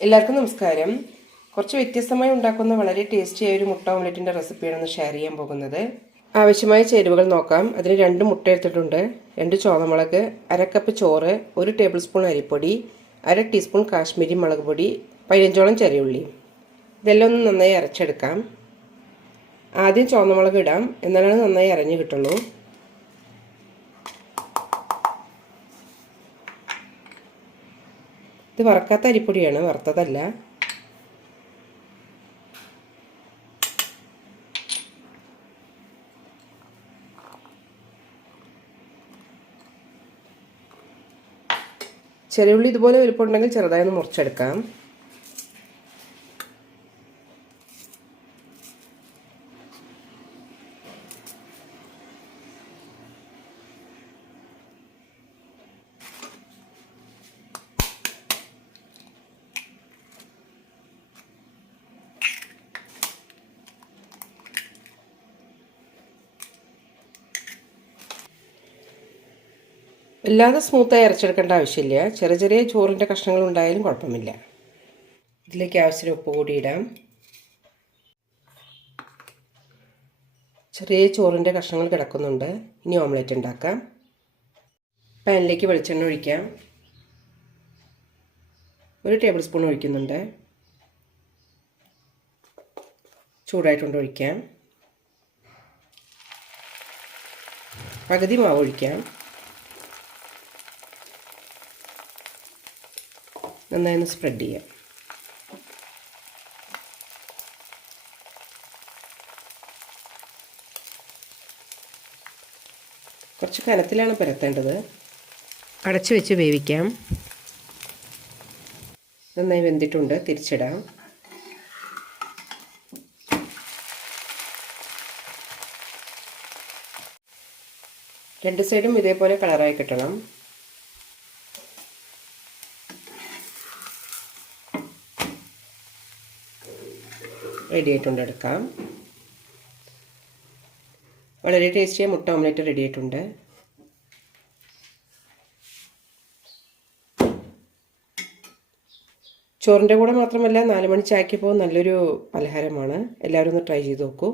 എല്ലാവർക്കും നമസ്കാരം. കുറച്ച് വ്യത്യസ്തമായി ഉണ്ടാക്കുന്ന വളരെ ടേസ്റ്റിയായ ഒരു മുട്ട ഓംലെറ്റിന്റെ റെസിപ്പിയാണ് ഷെയർ ചെയ്യാൻ പോകുന്നത്. ആവശ്യമായ ചേരുവകൾ നോക്കാം. അതിന് രണ്ട് മുട്ട എടുത്തിട്ടുണ്ട്. രണ്ട് ചോളമുളക് അരക്കപ്പ് കപ്പ് ചോറ് ഒരു ടേബിൾ സ്പൂൺ അരിപ്പൊടി അര ടീസ്പൂൺ കാശ്മീരി മുളക് പൊടി പതിനഞ്ചോളം ചെറിയുള്ളി. ഇതെല്ലാം ഒന്ന് നന്നായി അരച്ചെടുക്കാം. ആദ്യം ചോന്നമുളക് ഇടാം. എന്നാലാണ് നന്നായി അരഞ്ഞു കിട്ടുള്ളൂ. ഇത് വറക്കാത്ത അരിപ്പൊടിയാണ് വറുത്തതല്ല. ചെറിയുള്ളി ഇതുപോലെ വലുപ്പമുണ്ടെങ്കിൽ ചെറുതായി ഒന്ന് മുറിച്ചെടുക്കാം. വല്ലാതെ സ്മൂത്തായി അരച്ചെടുക്കേണ്ട ആവശ്യമില്ല. ചെറിയ ചെറിയ ചോറിന്റെ കഷ്ണങ്ങൾ ഉണ്ടായാലും കുഴപ്പമില്ല. ഇതിലേക്ക് ആവശ്യത്തിന് ഉപ്പ് കൂടി ഇടാം. ചെറിയ ചോറിന്റെ കഷ്ണങ്ങൾ കിടക്കുന്നുണ്ട്. ഇനി ഓംലെറ്റ് ഉണ്ടാക്കാം. പാനിലേക്ക് വെളിച്ചെണ്ണ ഒഴിക്കാം. ഒരു ടേബിൾ സ്പൂൺ ഒഴിക്കുന്നുണ്ട്. ചൂടായിട്ടുണ്ട് ഒഴിക്കാം. പകുതി മാവ് ഒഴിക്കാം. നന്നായി ഒന്ന് സ്പ്രെഡ് ചെയ്യാം. കുറച്ച് കനത്തിലാണ് പരത്തേണ്ടത്. അടച്ചു വെച്ച് വേവിക്കാം. നന്നായി വെന്തിട്ടുണ്ട് തിരിച്ചിടാം. രണ്ട് സൈഡും ഇതേപോലെ കളറായി കിട്ടണം. റെഡി ആയിട്ടുണ്ട് എടുക്കാം. വളരെ ടേസ്റ്റിയായ മുട്ട ഓംലെറ്റ് റെഡി ആയിട്ടുണ്ട്. ചോറിന്റെ കൂടെ മാത്രമല്ല നാല് മണി ചായക്കപ്പോൾ നല്ലൊരു പലഹാരമാണ്. എല്ലാവരും ഒന്ന് ട്രൈ ചെയ്ത് നോക്കൂ.